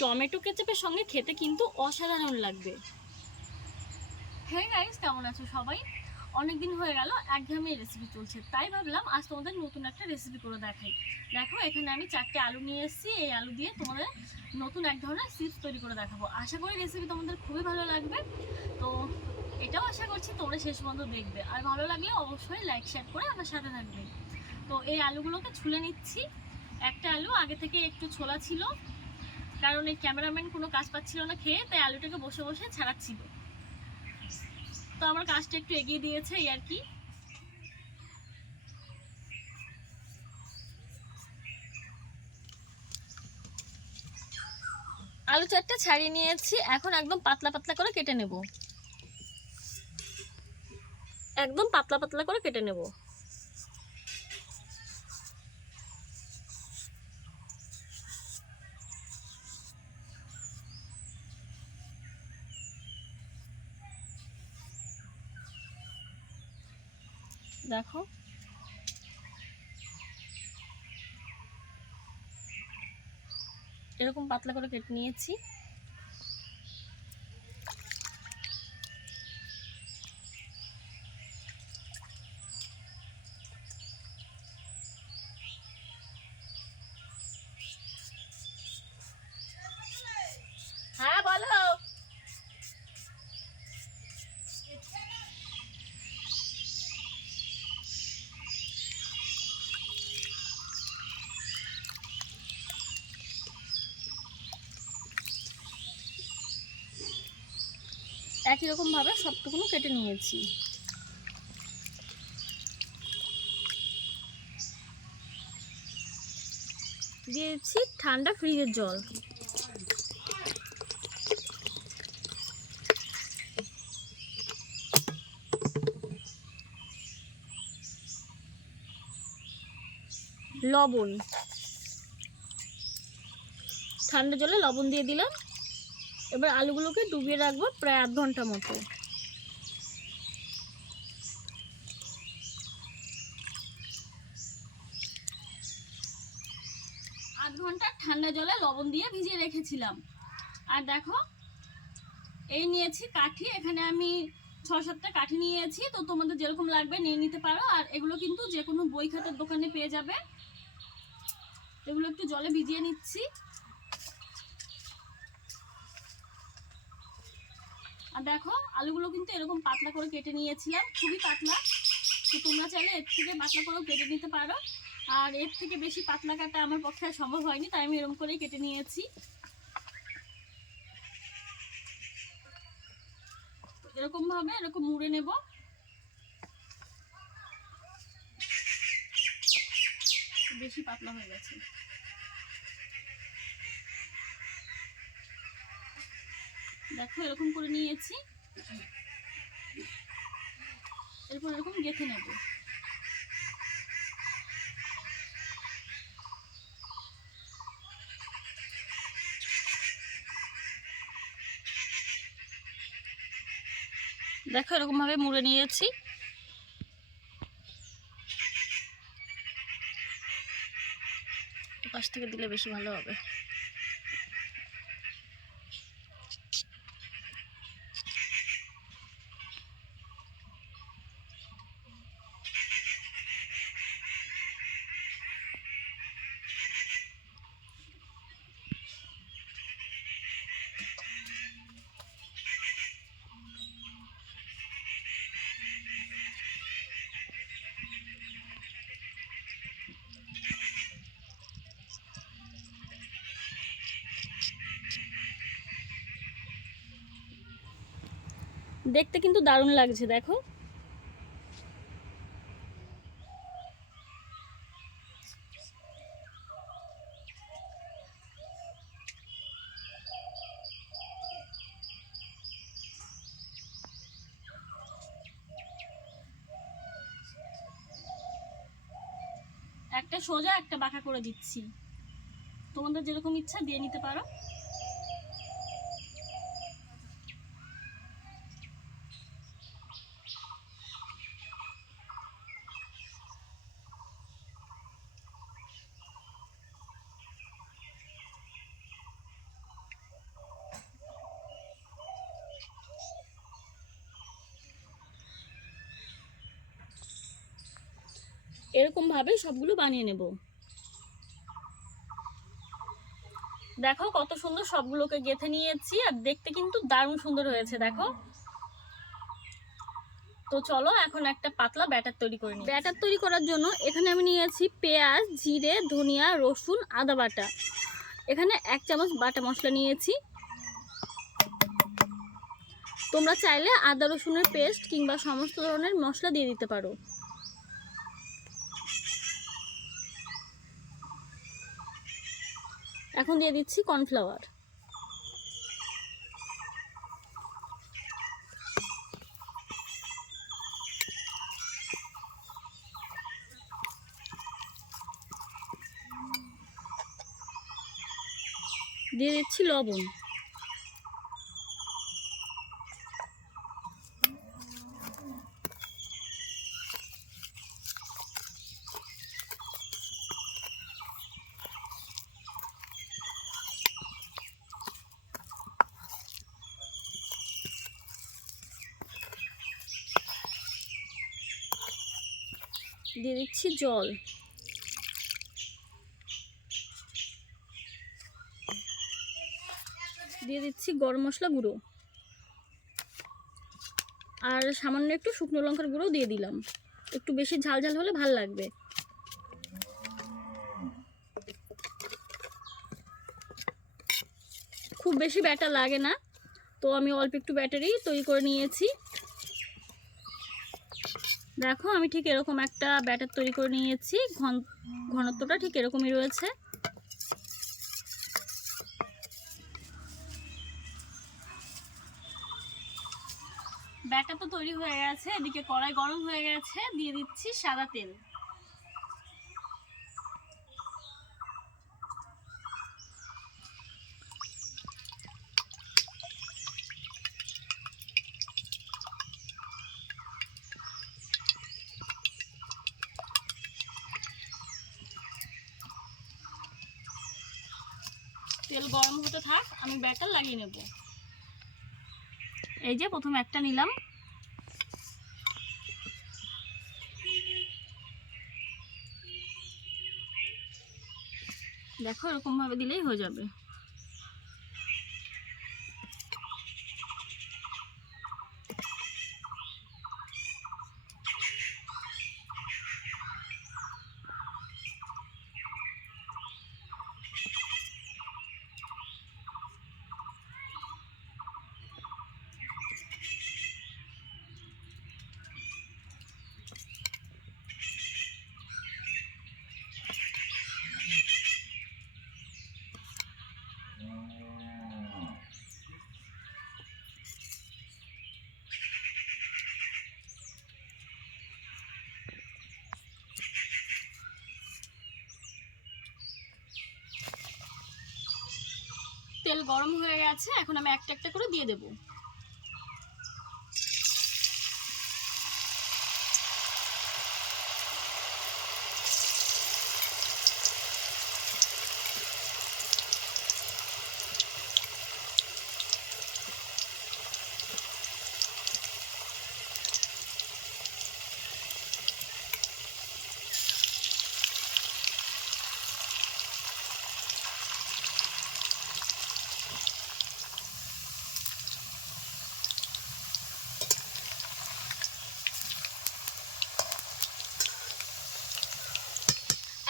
Tomato কেচাপের সঙ্গে খেতে কিন্তু অসাধারণ লাগবে। হ্যাঁ গাইস কেমন আছো সবাই? অনেক দিন হয়ে গেল, একঘেয়েমি রেসিপি চলছে। তাই ভাবলাম আজ তোমাদের নতুন একটা রেসিপি করে দেখাই। দেখো, এখানে আমি চারটে আলু নিয়ে এসেছি। এই আলু দিয়ে তোমাদের নতুন এক ধরনের চিপস তৈরি করে দেখাবো। আশা করি রেসিপি তোমাদের খুবই ভালো লাগবে। তো এটাও আশা করছি তোমরা শেষ পর্যন্ত দেখবে। আর ভালো লাগলে অবশ্যই লাইক শেয়ার করে আমার সাথে থাকবে। তো এই আলুগুলোকে ছুলে নিচ্ছি। একটা আলু আগে থেকে একটু ছোলা ছিল। কারণ এই ক্যামেরাম্যান কোনো কাজ পাচ্ছিল না খেয়ে, তাই আলুটাকে বসে বসে ছাড়াচ্ছিল। তো আমার কাজটা একটু এগিয়ে দিয়েছে এই আর কি। আলু চারটে ছাড়িয়ে নিয়েছি, এখন একদম পাতলা পাতলা করে কেটে নেব। একদম পাতলা পাতলা করে কেটে নেব। দেখো। এরকম পাতলা করে কেটে নিয়েছি হ্যাঁ বলো একই রকম ভাবে সবটুকুনো কেটে নিয়েছি। দিয়েছি ঠান্ডা ফ্রিজের জল। লবণ। ঠান্ডা জলে লবণ দিয়ে দিলাম। এবার আলুগুলোকে ডুবিয়ে রাখব প্রায় আধ ঘণ্টা মতো। আধ ঘণ্টা ঠান্ডা জলে লবণ দিয়ে ভিজিয়ে রেখেছিলাম। আর দেখো, এই নিয়েছি কাঠি, এখানে আমি ছ সাতটা কাঠি নিয়েছি, তো তোমাদের যেরকম লাগবে নিয়ে নিতে পারো। আর এগুলো কিন্তু যে কোনো বই খাতার দোকানে পেয়ে যাবে। এগুলো একটু জলে ভিজিয়ে নিচ্ছি। আর দেখো, আলুগুলো কিন্তু এরকম পাতলা করে কেটে নিয়েছিলাম। খুবই পাতলা। তো তোমরা চাইলে এর থেকে পাতলা করেও কেটে নিতে পারো। আর এর থেকে বেশি পাতলা কাটা আমার পক্ষে সম্ভব হয়নি, তাই আমি এরকম করেই কেটে নিয়েছি। তো এরকম ভাবে, এরকম মুড়ে নেব। বেশি পাতলা হয়ে গেছে। দেখো, এরকম করে নিয়েছি। এরপর এরকম গেঁথে নেব। দেখো এরকম ভাবে মুড়ে নিয়েছি। পাশ থেকে দিলে বেশি ভালো হবে। দেখতে কিন্তু দারুণ লাগছে, দেখো। একটা সোজা, একটা বাঁকা করে দিচ্ছি। তোমাদের যেরকম ইচ্ছা, দিয়ে নিতে পারো। এরকমভাবে সবগুলো বানিয়ে নেব। দেখো কত সুন্দর সবগুলোকে গেথে নিয়েছি আর দেখতে কিন্তু দারুণ সুন্দর হয়েছে, দেখো। তো চলো এখন একটা পাতলা ব্যাটার তৈরি করে নিই। ব্যাটার তৈরি করার জন্য এখানে আমি নিয়েছি পেঁয়াজ, জিরে, ধনিয়া, রসুন, আদা বাটা। এখানে এক চামচ বাটা মশলা নিয়েছি। তোমরা চাইলে আদা, রসুনের পেস্ট কিংবা সমস্ত ধরনের মশলা দিয়ে দিতে পারো। এখন দিয়ে দিচ্ছি কর্নফ্লাওয়ার। দিয়ে দিচ্ছি লবণ। দিয়ে দিচ্ছি জল। দিয়ে দিচ্ছি গরম মশলা গুঁড়ো। আর সামান্য একটু শুকনো লঙ্কার গুঁড়ো দিয়ে দিলাম। একটু বেশি ঝাল ঝাল হলে ভালো লাগবে। খুব বেশি ব্যাটার লাগে না। তো আমি অল্প একটু ব্যাটারি তৈরি করে নিয়েছি। দেখো, আমি ঠিক এরকম একটা ব্যাটার তৈরি করে নিয়েছি। ঘন ঘনত্বটা ঠিক এরকমই রয়েছে। ব্যাটার তো তৈরি হয়ে গেছে, এদিকে কড়াই গরম হয়ে গেছে, দিয়ে দিচ্ছি সাদা তেল। তেল গরম হতে থাক, আমি ব্যাটার লাগিয়ে নেব। এই যে প্রথম একটা নিলাম। দেখো এরকমভাবে দিলেই হয়ে যাবে। তেল গরম হয়ে গেছে এখন আমি একটা একটা করে দিয়ে দেবো।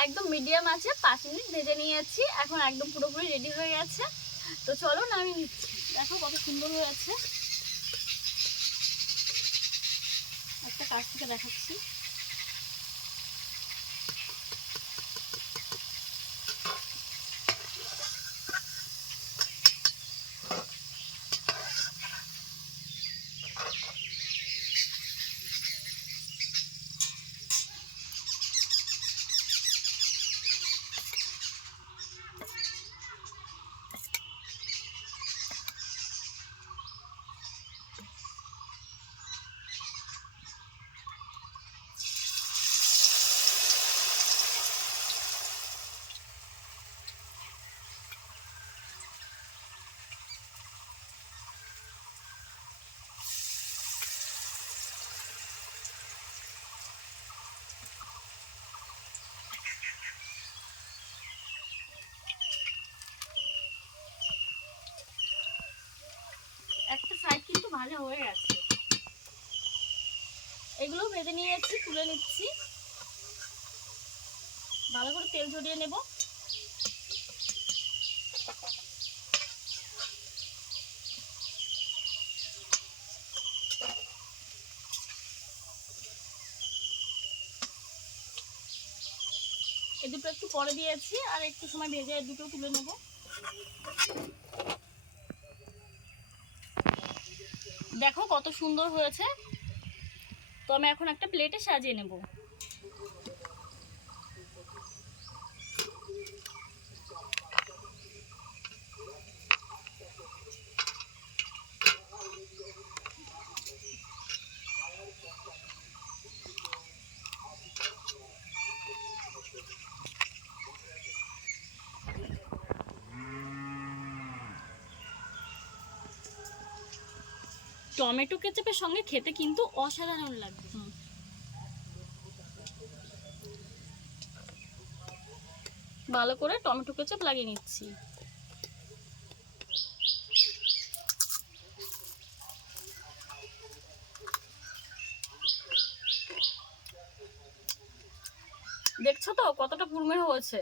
একদম মিডিয়াম আছে, পাঁচ মিনিট ভেজে নিয়েছি, এখন একদম পুরোপুরি রেডি হয়ে গেছে। তো চলো আমি নিচ্ছি। দেখো কত সুন্দর হয়েছে। একটা কাজ থেকে দেখাচ্ছি। ভাজা হয়ে গেছে। এগুলো ভেজে নিয়ে যাচ্ছি তুলে নিচ্ছি। ভালো করে তেল ঝরিয়ে নেব। এই দুটো একটু পরে দিয়েছি, আর একটু সময় ভেজে দুটো তুলে নেব। দেখো কত সুন্দর হয়েছে। তো আমি এখন একটা প্লেটে সাজিয়ে নেব। টমেটো কেচাপের সঙ্গে খেতে কিন্তু অসাধারণ লাগবে। ভালো করে টমেটো কেচাপ লাগিয়ে নিচ্ছি। দেখছ তো কতটা কুড়মের হয়েছে?